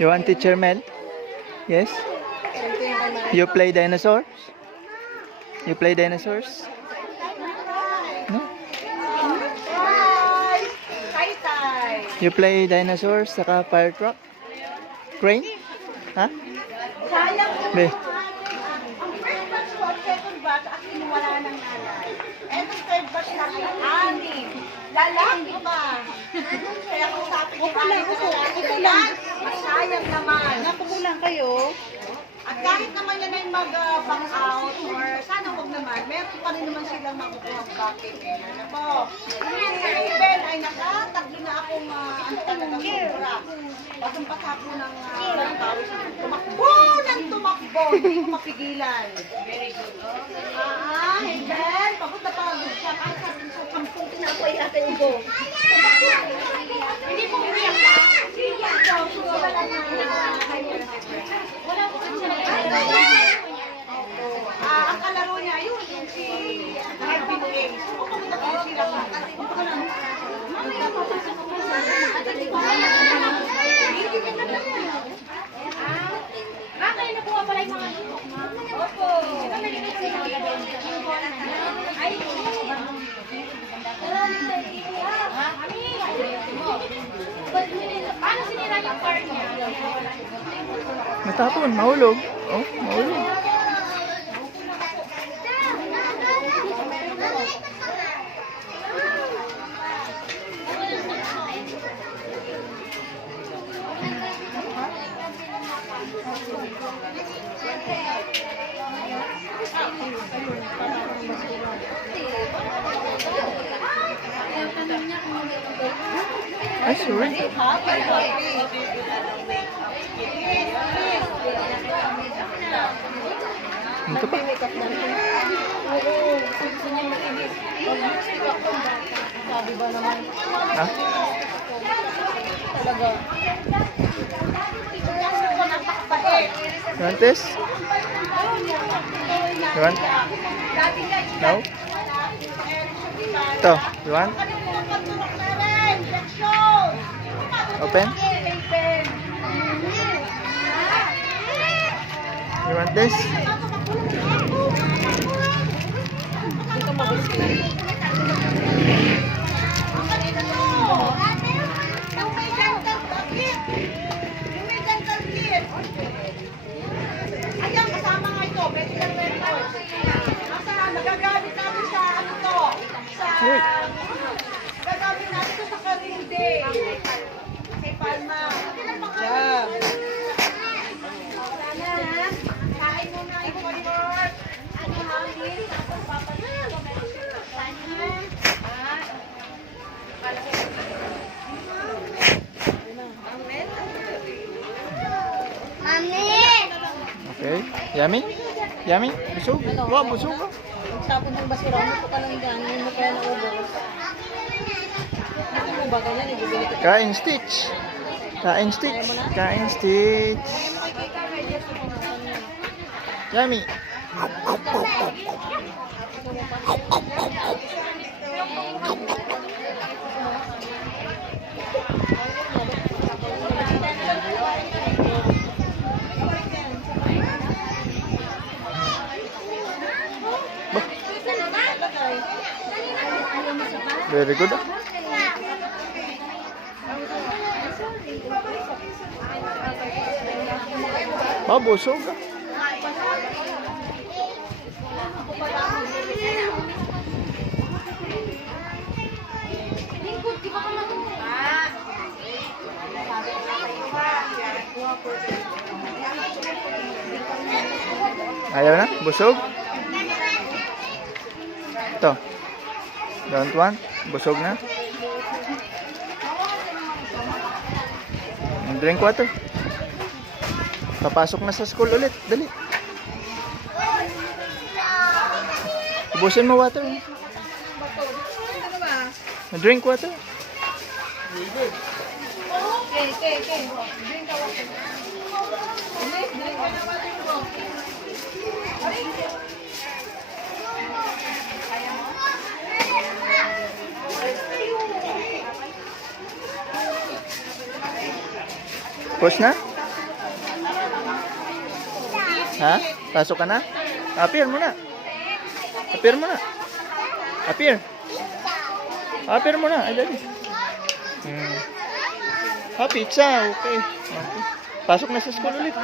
You want teacher Mel? Yes? You play dinosaurs? You play dinosaurs? No? You play dinosaurs saka fire truck? Crane? Ha? Be. Ang first batch ko, second batch, at wala ng nanay. Etong third batch na ay anim. Lalaki pa. Kaya kung sabi ko, lalaki na yan, masayang naman. Napagulang kayo. At kahit naman yan ay mag-back out or sana huwag naman, meron pa rin naman silang makukuha bakit. Ano po? Si Raven ay nakatatlo na akong ano talagang sobra. Basang pasako ng tumakbo ng tumakbo. Hindi ko mapigilan. Very good. Raven, pagod na pagod siya. Kahit sabi sa kampung tinapay natin ito. Hindi po umiyak na. Iyak daw. Wala na. Wala ko ang kalaro niya, yun, yung si Kevin Ace. Kung pagkakit sila ka, Bakit nakuha pala yung mga lutok, ma'am? Opo. Ay, paano sinira yung car niya? Natapon, mahulog. Oh, mahulog. Ay, sorry. Ito pa. Sabi ba naman? Ha? Talaga. You want this? You want? No? Ito, you want? Open? You want this? Dito mabilis ko. Yung may dental kit. Yung may dental kit. Ayan, kasama nga ito. Medical records. Nasa, nagagamit natin sa ano to. Sa, nagagamit natin to sa Karinde. Kay Palma. Yeah. Kain muna yung report. Ano hangin? Tapos papalit ko. Okay. Yummy? Yummy? Busog? Wow, busog ka. Tapon ng basura mo pa lang dyan. Hindi mo kaya naubos. Hindi mo ba ganyan? Ibibili ko. Kain Stitch. Kain Stitch. Kain Stitch. Yummy. Very good. Busog ka. Ayaw na? Busog? Ito. Don't want? Busog na? Drink water. Papasok na sa school ulit. Dali. Ubusin mo water. Drink water. Okay. Drink ka water. Drink ka na water mo. Push na? Ha? Pasok ka na? Appear muna. Appear muna. Appear. Appear muna. Ay, dali. Pizza. Okay. Okay. Pasok na sa school ulit.